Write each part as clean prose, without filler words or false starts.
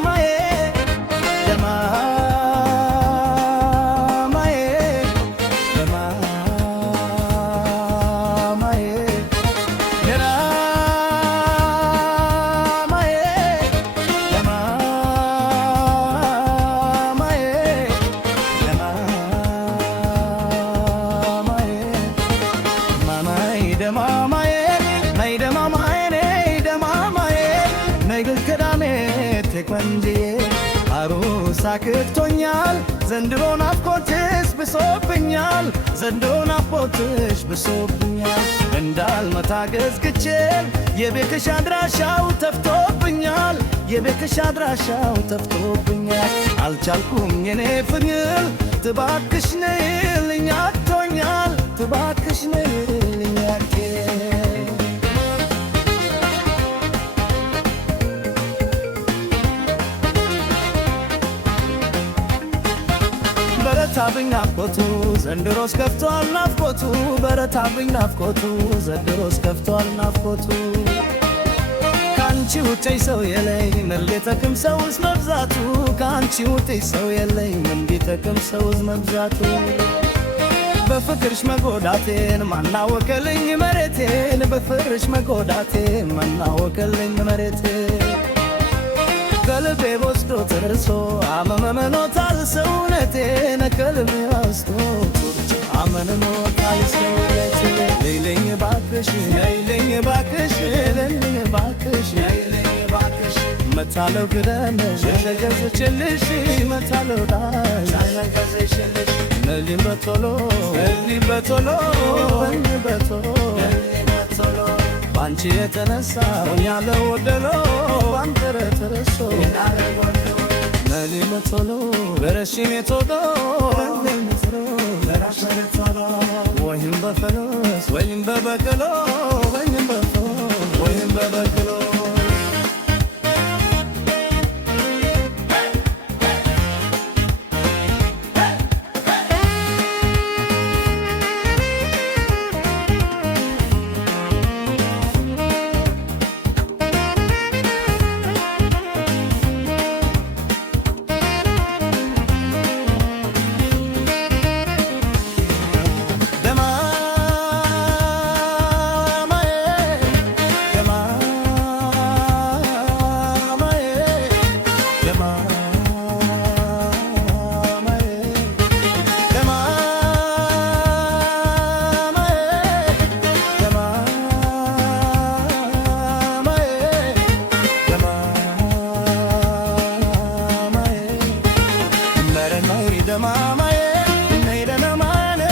ደማማዬ ደማማዬ ደማማዬ ደማማዬ ደማማዬ ደማማዬ ማማዬ ደማማዬ ናይ ደማማዬ ናይ ደማማዬ ናይ ግልከዳሜ ተቆንጂ አሩሳ ክቶኛል ዘንድሮ ናፍቆትሽ ብሶብኛል ዘንድሮ ናፍቆትሽ ብሶብኛል እንዳልመታ ገዝግቼ የቤትሽ አድራሻው ተፍቶብኛል የቤትሽ አድራሻው ተፍቶብኛል አልቻልኩም የኔ ፍቅር ትባክሽ ነይልኝ አጥቶኛል ትባክሽ ነይልኝ አቄ በረታብኝ ናፍቆቱ ዘንድሮስ ከፍቷል ናፍቆቱ በረታብኝ ናፍቆቱ ዘንድሮስ ከፍቷል ናፍቆቱ ካንቺ ውጪ ሰው የለኝ ምን ሊጠቅም ሰውስ መብዛቱ ካንቺ ውጪ ሰው የለኝ ምን ሊጠቅም ሰውስ መብዛቱ በፍቅርሽ መጎዳቴን ማናወቀልኝ መሬቴን በፍቅርሽ መጎዳቴን ማናወቀልኝ መሬቴን ከልቤ ወስዶ ተርሶ አመመኖታል ሰውነቴን ከልቤ ወስዶ አመመኖታል ሰውነቴን ለይለኝ ባክሽ ለይለኝ ባክሽ ለይለኝ ባክሽ ለይለኝ ባክሽ መታለው ግረመሽ ለገዝችልሽ መታለው ዳሽ ለገዝችልሽ ነሊም በቶሎ ነሊም በቶሎ ነሊም በቶሎ ነሊም በቶሎ ባንቺ የተነሳ ሆኛለሁ ወደሎ ባንተረ ተረሶ ነሊም በቶሎ በረሽም የቶሎ ነሊም በቶሎ በራሽ በቶሎ ወይም በፈለስ ወይም በበቀሎ ወይም በፈሎ ወይም በበቀሎ ደማማዬ ነይ ደማማዬ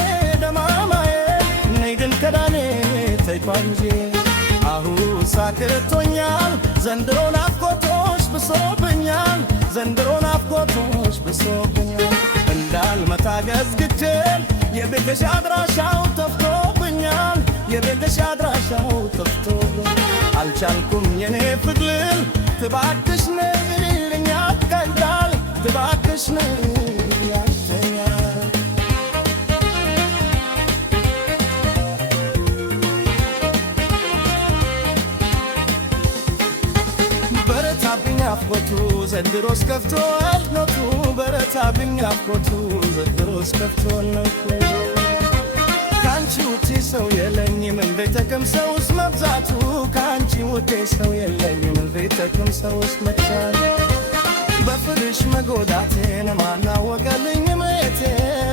ደማማዬ ነይ ግልከዳኔ ተይቋንጂ አሁን ሳክቶኛል ዘንድሮ ናፍቆቶሽ ብሶብኛል ዘንድሮ ናፍቆቶሽ ብሶብኛል እንዳልመታ ገዝግቼ የቤትሽ አድራሻው ጠፍቶብኛል የቤትሽ አድራሻው ጠፍቶብኛል አልቻልኩም የኔ ፍቅር ትባክሽ ነይልኝ አትቀልዳል ትባክሽ ነይ በረታብኝ ናፍቆቱ ዘንድሮስ ከፍቷል ኖቱ በረታብኝ ናፍቆቱ ዘንድሮስ ከፍቷል ኖቱ ካንቺ ውጪ ሰው የለኝ ምን ቢጠቅም ሰውስ መብዛቱ ካንቺ ውጪ ሰው የለኝ ምን ቢጠቅም ሰውስ መብዛቱ በፍቅርሽ መጎዳቴን ማናወቀልኝ መሬቴ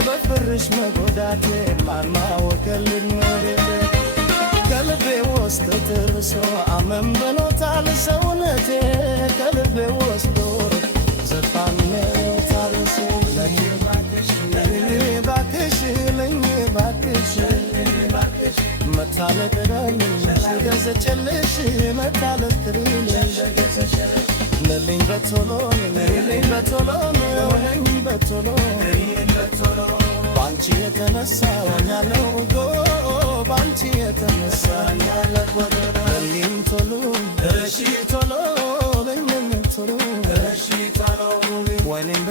በፍቅርሽ መጎዳቴን ማናወቀልኝ መሬቴ ከልቤ ወስዶ ተርሶ አመም ብሎታል ሰውነቴ ከልቤ ወስዶ ዘፋኝነታል ሰውነቴ ባክሽ ለኝ ባክሽ መታለቅ ዳልሽ ገዘችልሽ መታለቅ ትሪልሽ ነልኝ በቶሎ ነልኝ በቶሎ ነልኝ በቶሎ ባንቺ የተነሳ ሆኛለሁ ጎ ባንቺ የተነሳ ሆኛለሁ ነልኝ ቶሎ እሺ ቶሎ ነልኝ ቶሎ እሺ ቶሎ ወይኔም